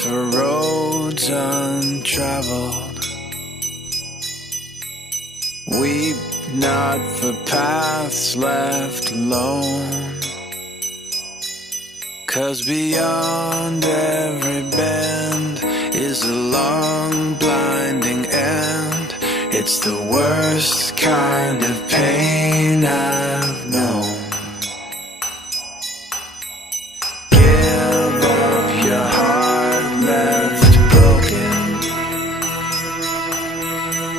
for roads untraveled. Weep not for paths left alone. 'Cause beyond every bend is a long blinding end. It's the worst kind of pain I've known. Give up your heart left broken,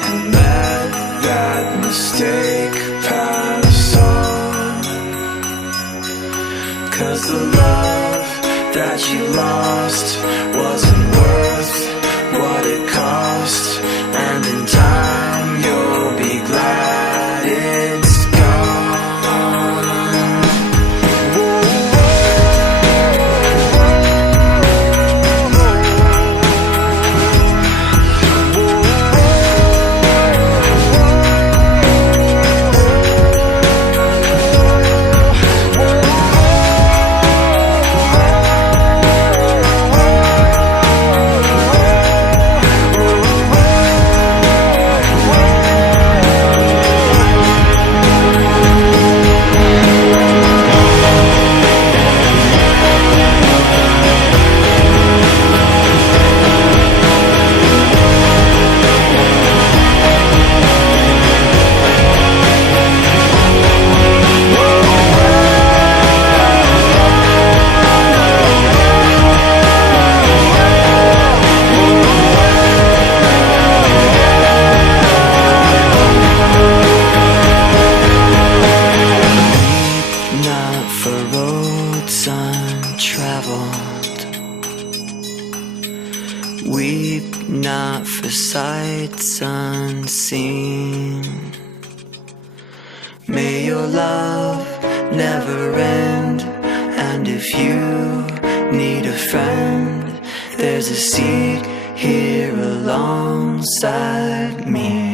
and let that mistake pass on. 'Cause the love that you lost wasn't worth what it cost, and in time you'll be glad it's gone. Untraveled, weep not for sights unseen. May your love never end, and if you need a friend, there's a seat here alongside me.